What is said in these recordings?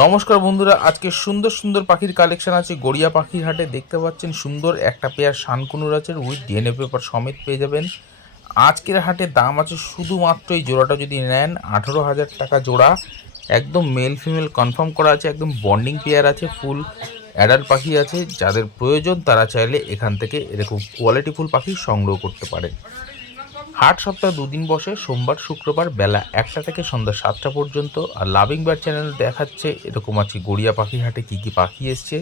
নমস্কার বন্ধুরা, আজকে সুন্দর সুন্দর পাখির কালেকশন আছে গড়িয়া পাখির হাটে। দেখতে পাচ্ছেন সুন্দর একটা পেয়ার শানকুনুর আছে, উইথ ডিএনএ পেপার সমেত পেয়ে যাবেন। আজকের হাটে দাম আছে শুধুমাত্র এই জোড়াটা যদি নেন 18,000 টাকা জোড়া। একদম মেল ফিমেল কনফার্ম করা আছে, একদম বন্ডিং পেয়ার আছে, ফুল অ্যাডাল্ট পাখি আছে। যাদের প্রয়োজন তারা চাইলে এখান থেকে এরকম কোয়ালিটিফুল পাখি সংগ্রহ করতে পারেন। হাট সপ্তাহে দুদিন বসে, সোমবার শুক্রবার বেলা 1টা থেকে সন্ধ্যা 7টা পর্যন্ত। আর লাভিং বার্ড চ্যানেল দেখাচ্ছে এরকম আছে গড়িয়া পাখির হাটে কী কী পাখি এসছে।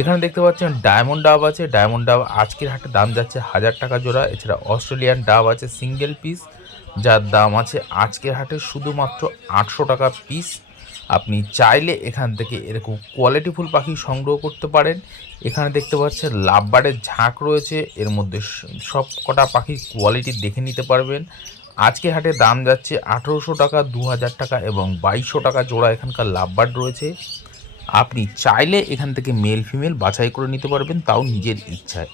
এখানে দেখতে পাচ্ছেন ডায়মন্ড ডাব আছে। ডায়মন্ড ডাব আজকের হাটে দাম যাচ্ছে 1000 টাকা জোড়া। এছাড়া অস্ট্রেলিয়ান ডাব আছে সিঙ্গেল পিস, যার দাম আছে আজকের হাটে শুধুমাত্র 800 টাকা পিস। আপনি চাইলে এখান থেকে এরকম কোয়ালিটিফুল পাখি সংগ্রহ করতে পারেন। এখানে দেখতে পাচ্ছেন লাভবার্ডের ঝাঁক রয়েছে, এর মধ্যে সব কটা পাখির কোয়ালিটি দেখে নিতে পারবেন। আজকে হাটে দাম যাচ্ছে 1800 টাকা, 2000 টাকা এবং 2200 টাকা জোড়া এখানকার লাভবার্ড রয়েছে। আপনি চাইলে এখান থেকে মেল ফিমেল বাছাই করে নিতে পারবেন, তাও নিজের ইচ্ছায়।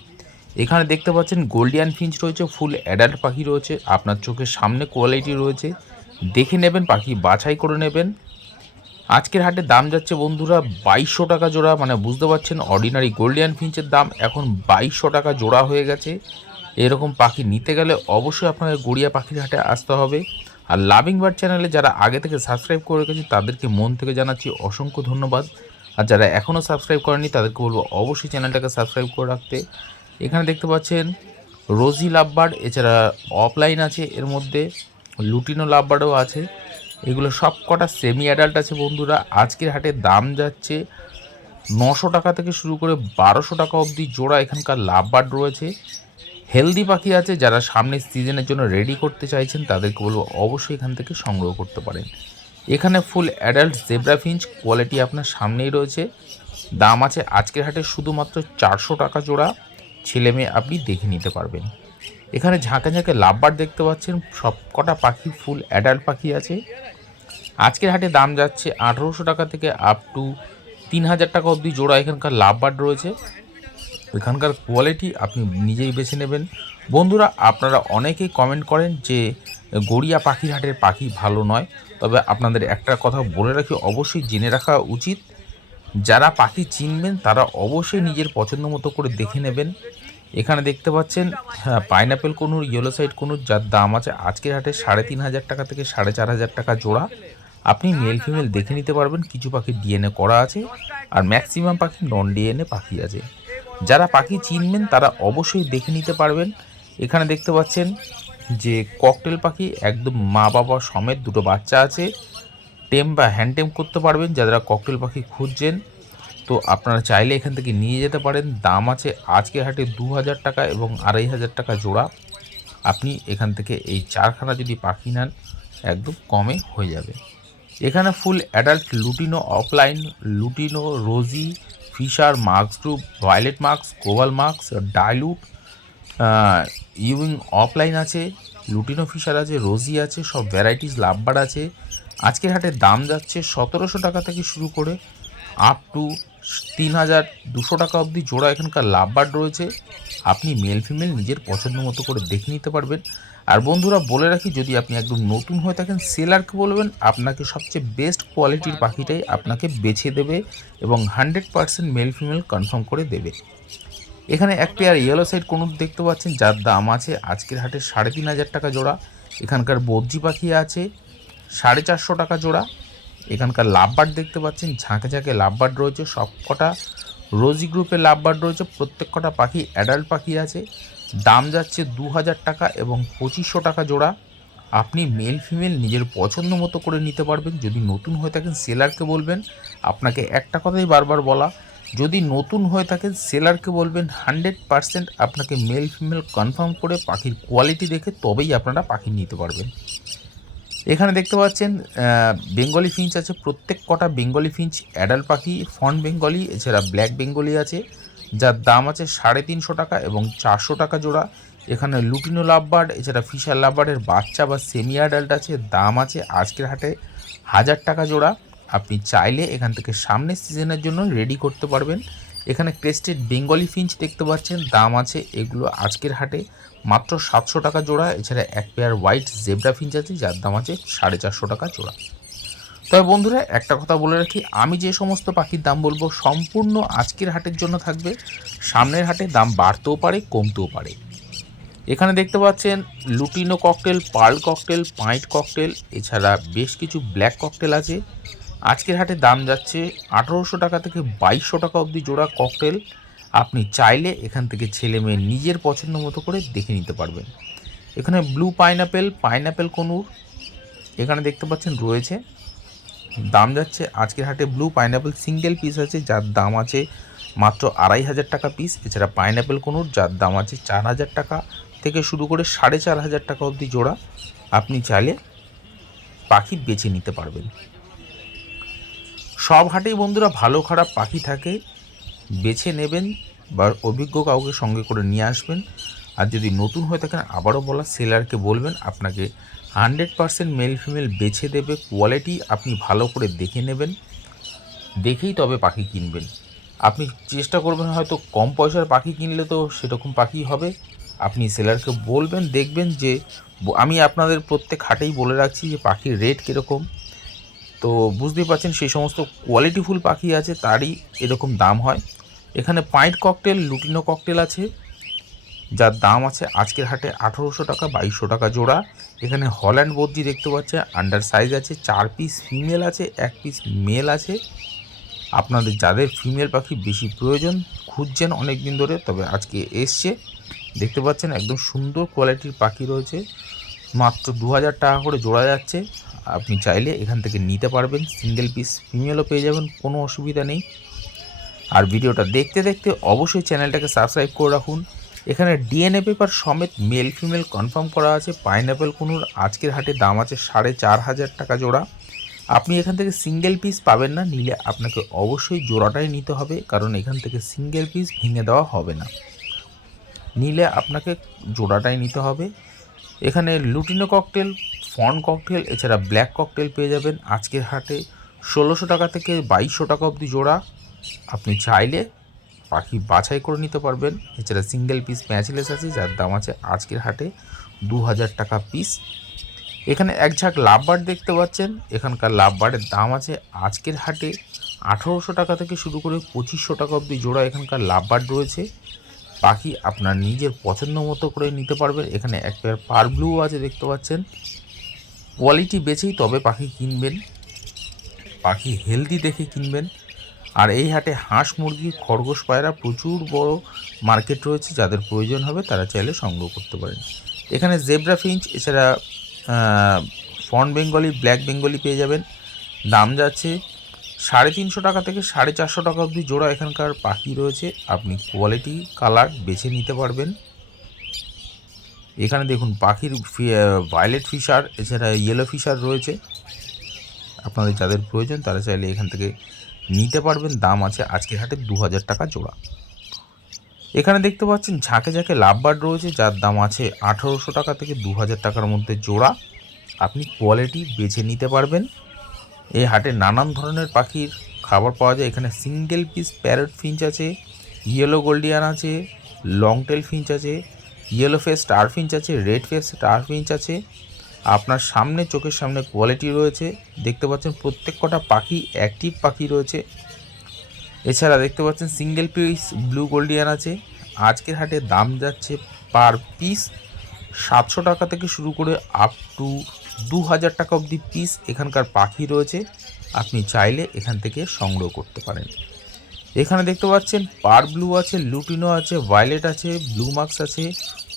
এখানে দেখতে পাচ্ছেন গোল্ডিয়ান ফিঞ্চ রয়েছে, ফুল অ্যাডাল্ট পাখি রয়েছে, আপনার চোখের সামনে কোয়ালিটি রয়েছে, দেখে নেবেন, পাখি বাছাই করে নেবেন। আজকের হাটে দাম যাচ্ছে বন্ধুরা 2200 টাকা জোড়া। মানে বুঝতে পারছেন অর্ডিনারি গোল্ডিয়ান ফিঞ্চের দাম এখন 2200 টাকা জোড়া হয়ে গেছে। এরকম পাখি নিতে গেলে অবশ্যই আপনাকে গড়িয়া পাখির হাটে আসতে হবে। আর লাভিং বার্ড চ্যানেলে যারা আগে থেকে সাবস্ক্রাইব করে রেখেছে তাদেরকে মন থেকে জানাচ্ছি অসংখ্য ধন্যবাদ। আর যারা এখনও সাবস্ক্রাইব করেনি তাদেরকে বলবো অবশ্যই চ্যানেলটাকে সাবস্ক্রাইব করে রাখতে। এখানে দেখতে পাচ্ছেন রোজি লাভবার্ড, এছাড়া অফলাইন আছে, এর মধ্যে লুটিনো লাভবার্ডও আছে। এগুলো সব কটা সেমি অ্যাডাল্ট আছে বন্ধুরা। আজকের হাটে দাম যাচ্ছে 900 টাকা থেকে শুরু করে 1200 টাকা অবধি জোড়া এখানকার লাভবার্ড রয়েছে। হেলদি পাখি আছে, যারা সামনের সিজনের জন্য রেডি করতে চাইছেন তাদেরকে বলবো অবশ্যই এখান থেকে সংগ্রহ করতে পারেন। এখানে full adult zebra Finch quality আপনার সামনেই রয়েছে। দাম আছে আজকের হাটে শুধুমাত্র 400 টাকা জোড়া। ছেলে মেয়ে আপনি দেখে নিতে পারবেন। এখানে ঝাঁকে ঝাঁকে লাভবার্ড দেখতে পাচ্ছেন, সব কটা পাখি ফুল অ্যাডাল্ট পাখি আছে। আজকের হাটে দাম যাচ্ছে 1800 টাকা থেকে আপ টু 3000 টাকা অবধি জোড়া এখানকার লাভবার্ড রয়েছে। এখানকার কোয়ালিটি আপনি নিজেই বেছে নেবেন। বন্ধুরা, আপনারা অনেকেই কমেন্ট করেন যে গড়িয়া পাখির হাটের পাখি ভালো নয়, তবে আপনাদের একটা কথা বলে রাখি, অবশ্যই জেনে রাখা উচিত। যারা পাখি চিনবেন তারা অবশ্যই নিজের পছন্দ মতো করে দেখে নেবেন। এখানে দেখতে পাচ্ছেন pineapple conure, yellow side conure, যার দাম আছে আজকের হাটে 3500 টাকা থেকে 4500 টাকা জোড়া। আপনি মেল ফিমেল দেখে নিতে পারবেন। কিছু পাখি ডিএনএ করা আছে আর ম্যাক্সিমাম পাখি নন ডিএনএ পাখি আছে। যারা পাখি চিনবেন তারা অবশ্যই দেখে নিতে পারবেন। এখানে দেখতে পাচ্ছেন যে ককটেল পাখি, একদম মা বাবা সমেত দুটো বাচ্চা আছে। টেম বা হ্যান্ড টেম করতে পারবেন। যারা ককটেল পাখি খুঁজছেন তো আপনারা চাইলে এখান থেকে নিয়ে যেতে পারেন। দাম আছে আজকের হাটে 2000 টাকা এবং 2500 টাকা জোড়া। আপনি এখান থেকে এই 4খানা যদি পাখি নেন একদম কমে হয়ে যাবে। এখানে full adult lutino opaline, lutino, rosy, Fischer, masked group, violet masked, cobalt masked, dilute, ewing opaline আছে, লুটিনো ফিশার আছে, রোজি আছে, সব ভ্যারাইটিস লাভবার্ড আছে। আজকের হাটে দাম যাচ্ছে 1700 টাকা থেকে শুরু করে আপ টু 3200 টাকা অবধি জোড়া এখানকার লাভবার্ড রয়েছে। আপনি মেল ফিমেল নিজের পছন্দ মতো করে দেখে নিতে পারবেন। আর বন্ধুরা বলে রাখি, যদি আপনি একদম নতুন হয়ে থাকেন সেলারকে বলবেন আপনাকে সবচেয়ে বেস্ট কোয়ালিটির পাখিটাই আপনাকে বেছে দেবে এবং 100% মেল ফিমেল কনফার্ম করে দেবে। এখানে এক পেয়ার ইয়েলো সাইড কনুর দেখতে পাচ্ছেন, যার দাম আছে আজকের হাটে 3500 টাকা জোড়া। এখানকার বদ্রি পাখি আছে 450 টাকা জোড়া। এখানকার লাভবার্ড দেখতে পাচ্ছেন, ঝাঁকে ঝাঁকে লাভবার্ড রয়েছে, সব কটা রোজি গ্রুপের লাভবার্ড রয়েছে, প্রত্যেক কটা পাখি অ্যাডাল্ট পাখি আছে। দাম যাচ্ছে 2000 টাকা এবং 2500 টাকা জোড়া। আপনি মেল ফিমেল নিজের পছন্দ মতো করে নিতে পারবেন। যদি নতুন হয়ে থাকেন সেলারকে বলবেন, আপনাকে একটা কথাই বারবার বলা, যদি নতুন হয়ে থাকেন সেলারকে বলবেন 100% আপনাকে মেল ফিমেল কনফার্ম করে পাখির কোয়ালিটি দেখে তবেই আপনারা পাখি নিতে পারবেন। এখানে দেখতে পাচ্ছেন বেঙ্গলি ফিঞ্চ আছে, প্রত্যেক কটা বেঙ্গলি ফিঞ্চ অ্যাডাল্ট পাখি, ফন বেঙ্গলি, এছাড়া ব্ল্যাক বেঙ্গলি আছে, যার দাম আছে 350 টাকা এবং 400 টাকা জোড়া। এখানে লুটিনো লাভবার্ড, এছাড়া ফিশার লাভবার্ডের বাচ্চা বা সেমি অ্যাডাল্ট আছে, দাম আছে আজকের হাটে 1000 টাকা জোড়া। আপনি চাইলে এখান থেকে সামনের সিজনের জন্য রেডি করতে পারবেন। এখানে ক্রেস্টেড বেঙ্গলি ফিঞ্চ দেখতে পাচ্ছেন, দাম আছে এগুলো আজকের হাটে মাত্র 700 টাকা জোড়া। এছাড়া এক পেয়ার হোয়াইট জেব্রা ফিঞ্চ আছে, যার দাম আছে 450 টাকা জোড়া। তবে বন্ধুরা একটা কথা বলে রাখি, আমি যে সমস্ত পাখির দাম বলবো সম্পূর্ণ আজকের হাটের জন্য থাকবে। সামনের হাটে দাম বাড়তেও পারে, কমতেও পারে। এখানে দেখতে পাচ্ছেন lutino cockatiel, pearl cockatiel, pied cockatiel, এছাড়া বেশ কিছু ব্ল্যাক ককটেল আছে। আজকের হাটে দাম যাচ্ছে 1800 টাকা থেকে 2200 টাকা অবধি জোড়া ককটেল। আপনি চাইলে এখান থেকে ছেলে মেয়ে নিজের পছন্দ মতো করে দেখে নিতে পারবেন। এখানে ব্লু পাইনাপেল, পাইনাপেল কনুর এখানে দেখতে পাচ্ছেন রয়েছে। দাম যাচ্ছে আজকের হাটে ব্লু পাইনাপেল সিঙ্গেল পিস আছে, যার দাম আছে মাত্র 2500 টাকা পিস। এছাড়া পাইনাপেল কনুর যার দাম আছে 4000 টাকা থেকে শুরু করে 4500 টাকা অবধি জোড়া। আপনি চাইলে পাখি বেছে নিতে পারবেন। সব হাটেই বন্ধুরা ভালো খারাপ পাখি থাকে, বেছে নেবেন বা অভিজ্ঞ কাউকে সঙ্গে করে নিয়ে আসবেন। আর যদি নতুন হয়ে থাকেন, আবারও বলা, সেলারকে বলবেন আপনাকে 100% মেল ফিমেল বেছে দেবে। কোয়ালিটি আপনি ভালো করে দেখে নেবেন, দেখেই তবে পাখি কিনবেন। আপনি চেষ্টা করবেন হয়তো কম পয়সার পাখি কিনলে তো সেরকম পাখি হবে। আপনি সেলারকে বলবেন, দেখবেন যে আমি আপনাদের প্রত্যেক হাটেই বলে রাখছি যে পাখির রেট কীরকম, তো বুঝতেই পারছেন সেই সমস্ত কোয়ালিটিফুল পাখি আছে তারই এরকম দাম হয়। এখানে পাইন্ট ককটেল, লুটিনো ককটেল আছে, যার দাম আছে আজকের হাটে 1800 টাকা, 2200 টাকা জোড়া। এখানে হল্যান্ড বদ্রি দেখতে পাচ্ছে, আন্ডার সাইজ আছে, 4 পিস ফিমেল আছে, 1 পিস মেল আছে। আপনাদের যাদের ফিমেল পাখি বেশি প্রয়োজন, খুঁজছেন অনেক দিন ধরে, তবে আজকে এসছে। দেখতে পাচ্ছেন একদম সুন্দর কোয়ালিটির পাখি রয়েছে, মাত্র 2000 টাকা করে জোড়া যাচ্ছে। আপনি চাইলে এখান থেকে নিতে পারবেন, সিঙ্গেল পিস ফিমেলও পেয়ে যাবেন, কোনো অসুবিধা নেই। আর ভিডিওটা দেখতে দেখতে অবশ্যই চ্যানেলটাকে সাবস্ক্রাইব করে রাখুন। এখানে ডিএনএ পেপার সমেত মেল ফিমেল কনফার্ম করা আছে। পাইনাপেল কুনুর আজকের হাটে দাম আছে 4500 টাকা জোড়া। আপনি এখান থেকে সিঙ্গেল পিস পাবেন না, নিলে আপনাকে অবশ্যই জোড়াটাই নিতে হবে, কারণ এখান থেকে সিঙ্গেল পিস ভেঙে দেওয়া হবে না, নিলে আপনাকে জোড়াটাই নিতে হবে। এখানে লুটিনো ককটেল, ফন ককটেল, এছাড়া ব্ল্যাক ককটেল পেয়ে যাবেন আজকের হাটে 1600 টাকা থেকে 2200 টাকা অবধি জোড়া। আপনি চাইলে পাখি বাছাই করে নিতে পারবেন। এছাড়া সিঙ্গেল পিস ম্যাচলেস আছে, যার দাম আছে আজকের হাটে 2000 টাকা পিস। এখানে এক ঝাঁক লাভবার্ড দেখতে পাচ্ছেন, এখানকার লাভবার্ডের দাম আছে আজকের হাটে 1800 টাকা থেকে শুরু করে 2500 টাকা অবধি জোড়া। এখানকার লাভবার্ড রয়েছে, পাখি আপনার নিজের পছন্দ মতো করে নিতে পারবেন। এখানে এক পেয়ার পার ব্লু আছে দেখতে পাচ্ছেন। কোয়ালিটি বেছেই তবে পাখি কিনবেন, পাখি হেলদি দেখে কিনবেন। আর এই হাটে হাঁস, মুরগি, খরগোশ, পায়রা প্রচুর বড় মার্কেট রয়েছে, যাদের প্রয়োজন হবে তারা চাইলে সংগ্রহ করতে পারেন। এখানে জেব্রা ফিঞ্চ, এছাড়া ফন বেঙ্গলি, ব্ল্যাক বেঙ্গলি পেয়ে যাবেন। দাম যাচ্ছে 350 টাকা থেকে 450 টাকা অবধি জোড়া। এখানকার পাখি রয়েছে, আপনি কোয়ালিটি কালার বেছে নিতে পারবেন। এখানে দেখুন পাখির ভায়োলেট ফিশার, এছাড়া ইয়েলো ফিশার রয়েছে। আপনাদের যাদের প্রয়োজন তারা চাইলে এখান থেকে নিতে পারবেন। দাম আছে আজকের হাটে 2000 টাকা জোড়া। এখানে দেখতে পাচ্ছেন ঝাঁকে ঝাঁকে লাভবার্ড রয়েছে, যার দাম আছে 1800 টাকা থেকে 2000 টাকার মধ্যে জোড়া। আপনি কোয়ালিটি বেছে নিতে পারবেন। এই হাটে নানান ধরনের পাখির খাবার পাওয়া যায়। এখানে সিঙ্গেল পিস প্যারট ফিঞ্চ আছে, ইয়েলো গোল্ডিয়ান আছে, লং টেল ফিঞ্চ আছে, ইয়েলো ফেস স্টার ফিঞ্চ আছে, রেড ফেস স্টার ফিঞ্চ আছে। আপনার সামনে, চোখের সামনে কোয়ালিটি রয়েছে, দেখতে পাচ্ছেন প্রত্যেক কটা পাখি অ্যাক্টিভ পাখি রয়েছে। এছাড়া দেখতে পাচ্ছেন সিঙ্গেল পিস ব্লু গোল্ডিয়ান আছে। আজকের হাটে দাম যাচ্ছে পার পিস 700 টাকা থেকে শুরু করে আপ টু 2000 টাকা অবধি পিস এখানকার পাখি রয়েছে। আপনি চাইলে এখান থেকে সংগ্রহ করতে পারেন। এখানে দেখতে পাচ্ছেন পার ব্লু আছে, লুটিনো আছে, ভায়োলেট আছে, ব্লু মার্কস আছে,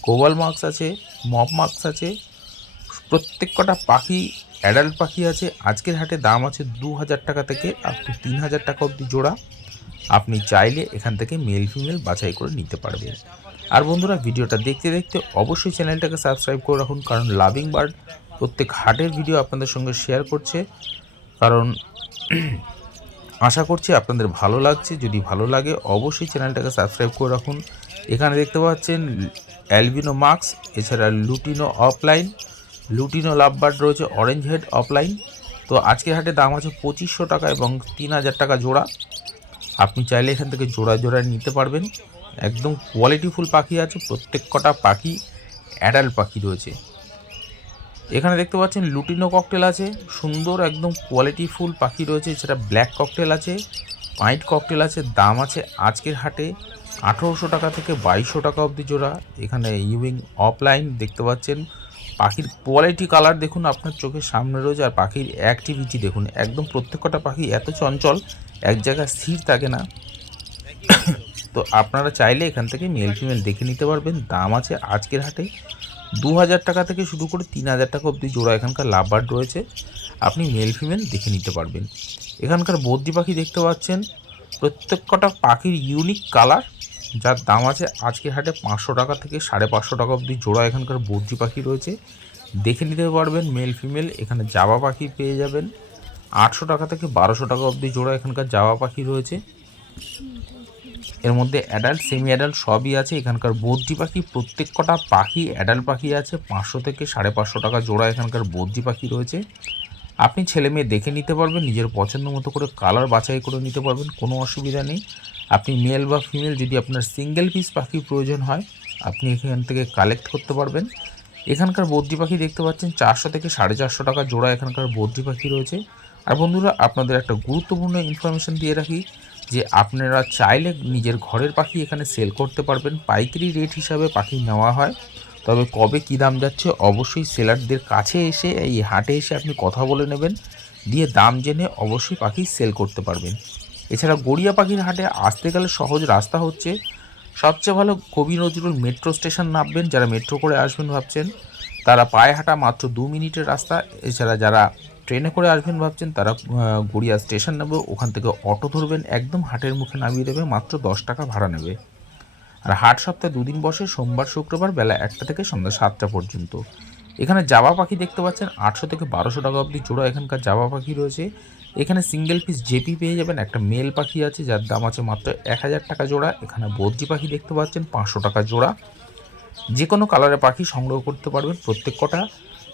কোবাল মার্কস আছে, মপ মার্কস আছে। প্রত্যেক কটা পাখি অ্যাডাল্ট পাখি আছে। আজকের হাটে দাম আছে 2000 টাকা থেকে আপ টু 3000 টাকা অবধি জোড়া। আপনি চাইলে এখান থেকে মেল ফিমেল বাছাই করে নিতে পারবেন। আর বন্ধুরা, ভিডিওটা দেখতে দেখতে অবশ্যই চ্যানেলটাকে সাবস্ক্রাইব করে রাখুন, কারণ লাভিং বার্ড প্রত্যেক হাটের ভিডিও আপনাদের সঙ্গে শেয়ার করছে। কারণ আশা করছি আপনাদের ভালো লাগছে। যদি ভালো লাগে অবশ্যই চ্যানেলটাকে সাবস্ক্রাইব করে রাখুন। এখানে দেখতে পাচ্ছেন অ্যালবিনো মার্কস, এছাড়া লুটিনো অফলাইন, লুটিনো লাভবার্ড রয়েছে, অরেঞ্জ হেড অফলাইন। তো আজকের হাটে দাম আছে 2500 টাকা এবং 3000 টাকা জোড়া। আপনি চাইলে এখান থেকে জোড়া জোড়া নিতে পারবেন। একদম কোয়ালিটিফুল পাখি আছে, প্রত্যেক কটা পাখি অ্যাডাল্ট পাখি রয়েছে। এখানে দেখতে পাচ্ছেন লুটিনো ককটেল আছে, সুন্দর একদম কোয়ালিটিফুল পাখি রয়েছে। এছাড়া ব্ল্যাক ককটেল আছে, পাইট ককটেল আছে। দাম আছে আজকের হাটে 1800 টাকা থেকে 2200 টাকা অবধি জোড়া। এখানে ইউইং অফলাইন দেখতে পাচ্ছেন। পাখির কোয়ালিটি কালার দেখুন আপনার চোখের সামনে রয়েছে, আর পাখির অ্যাক্টিভিটি দেখুন। একদম প্রত্যেকটা পাখি এত চঞ্চল, এক জায়গায় স্থির থাকে না। তো আপনারা চাইলে এখান থেকে মেল ফিমেল দেখে নিতে পারবেন। দাম আছে আজকের হাটে 2000 টাকা থেকে শুরু করে 3000 টাকা অবধি জোড়া এখানকার লাভবার্ড রয়েছে। আপনি মেল ফিমেল দেখে নিতে পারবেন। এখানকার বদ্রি পাখি দেখতে পাচ্ছেন, প্রত্যেকটা পাখির ইউনিক কালার, যার দাম আছে আজকের হাটে 500 টাকা থেকে 550 টাকা অবধি জোড়া এখানকার বদ্রি পাখি রয়েছে, দেখে নিতে পারবেন মেল ফিমেল। এখানে জাবা পাখি পেয়ে যাবেন 800 টাকা থেকে 1200 টাকা অবধি জোড়া এখানকার জাবা পাখি রয়েছে। এর মধ্যে অ্যাডাল্ট সেমি অ্যাডাল্ট সবই আছে। এখানকার বদ্রি পাখি প্রত্যেকটা পাখি অ্যাডাল্ট পাখি আছে, 500 থেকে 550 টাকা জোড়া এখানকার বদ্রি পাখি রয়েছে। আপনি ছেলে মেয়ে দেখে নিতে পারবেন, নিজের পছন্দ মতো করে কালার বাছাই করে নিতে পারবেন, কোনো অসুবিধা নেই। আপনি মেল বা ফিমেল যদি আপনার সিঙ্গেল পিস পাখি প্রয়োজন হয়, আপনি এখান থেকে কালেক্ট করতে পারবেন। এখানকার বদ্রি পাখি দেখতে পাচ্ছেন 400 থেকে 450 টাকা জোড়া এখানকার বদ্রি পাখি রয়েছে। আর বন্ধুরা, আপনাদের একটা গুরুত্বপূর্ণ ইনফরমেশন দিয়ে রাখি যে আপনারা চাইলে নিজের ঘরের পাখি এখানে সেল করতে পারবেন। পাইকারি রেট হিসাবে পাখি নেওয়া হয়, তবে কবে কী দাম যাচ্ছে অবশ্যই সেলারদের কাছে এসে এই হাটে এসে আপনি কথা বলে নেবেন, দিয়ে দাম জেনে অবশ্যই পাখি সেল করতে পারবেন। এছাড়া গড়িয়া পাখির হাটে আসতে গেলে সহজ রাস্তা হচ্ছে, সবচেয়ে ভালো কবি নজরুল মেট্রো স্টেশন নামবেন। যারা মেট্রো করে আসবেন ভাবছেন তারা পায়ে হাঁটা মাত্র 2 মিনিটের রাস্তা। এছাড়া যারা ট্রেনে করে আসবেন ভাবছেন তারা গড়িয়া স্টেশন নেবে, ওখান থেকে অটো ধরবেন, একদম হাটের মুখে নামিয়ে দেবে, মাত্র 10 টাকা ভাড়া নেবে। আর হাট সপ্তাহে 2 দিন বসে, সোমবার শুক্রবার বেলা 1টা থেকে সন্ধ্যা 7টা পর্যন্ত। এখানে জাবা পাখি দেখতে পাচ্ছেন 800 থেকে 1200 টাকা অবধি জোড়া এখানকার জাবা পাখি রয়েছে। এখানে সিঙ্গেল পিস জেপি পেয়ে যাবেন, একটা মেল পাখি আছে যার দাম আছে মাত্র 1000 টাকা জোড়া। এখানে বদ্রি পাখি দেখতে পাচ্ছেন 500 টাকা জোড়া। যে কোনো কালারের পাখি সংগ্রহ করতে পারবেন, প্রত্যেকটা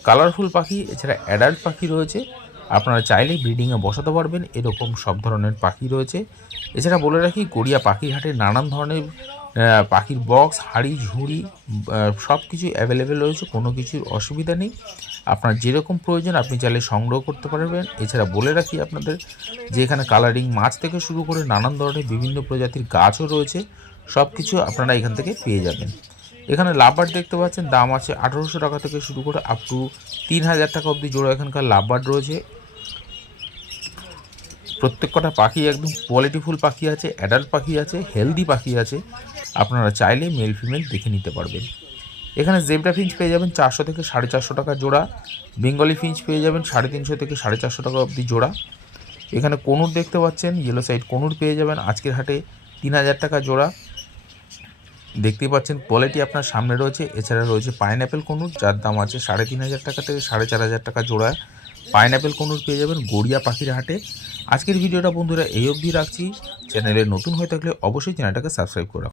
কালারফুল পাখি। এছাড়া অ্যাডাল্ট পাখি রয়েছে, আপনারা চাইলে ব্রিডিংয়ে বসাতে পারবেন, এরকম সব ধরনের পাখি রয়েছে। এছাড়া বলে রাখি, গড়িয়া পাখির হাটে নানান ধরনের পাখির বক্স, হাঁড়ি, ঝুড়ি সব কিছু অ্যাভেলেবেল রয়েছে, কোনো কিছুর অসুবিধা নেই। আপনার যেরকম প্রয়োজন আপনি চাইলে সংগ্রহ করতে পারবেন। এছাড়া বলে রাখি আপনাদের যে এখানে কালারিং মাছ থেকে শুরু করে নানান ধরনের বিভিন্ন প্রজাতির গাছও রয়েছে, সব কিছু আপনারা এখান থেকে পেয়ে যাবেন। এখানে লাভবার্ড দেখতে পাচ্ছেন, দাম আছে 1800 টাকা থেকে শুরু করে আপ টু 3000 টাকা অবধি জোড়া এখানকার লাভবার্ড রয়েছে। প্রত্যেকটা পাখি একদম কোয়ালিটিফুল পাখি আছে, অ্যাডাল্ট পাখি আছে, হেলদি পাখি আছে। আপনারা চাইলে মেল ফিমেল দেখে নিতে পারবেন। এখানে জেব্রা ফিঞ্চ পেয়ে যাবেন 400 থেকে 450 টাকা জোড়া। বেঙ্গলি ফিঞ্চ পেয়ে যাবেন 350 থেকে 450 টাকা অবধি জোড়া। এখানে কনুর দেখতে পাচ্ছেন, ইয়েলো সাইড কনুর পেয়ে যাবেন আজকের হাটে 3000 টাকা জোড়া। দেখতেই পাচ্ছেন কোয়ালিটি আপনার সামনে রয়েছে। এছাড়া রয়েছে পাইনঅ্যাপেল কনুর, যার দাম আছে 3500 টাকা থেকে 4500 টাকা জোড়া। পাইনঅ্যাপেল কনুর পেয়ে যাবেন গড়িয়া পাখির হাটে। আজকের ভিডিওটা বন্ধুরা এই অবধি রাখছি। চ্যানেলে নতুন হয়ে থাকলে অবশ্যই চ্যানেলটাকে সাবস্ক্রাইব করে রাখুন।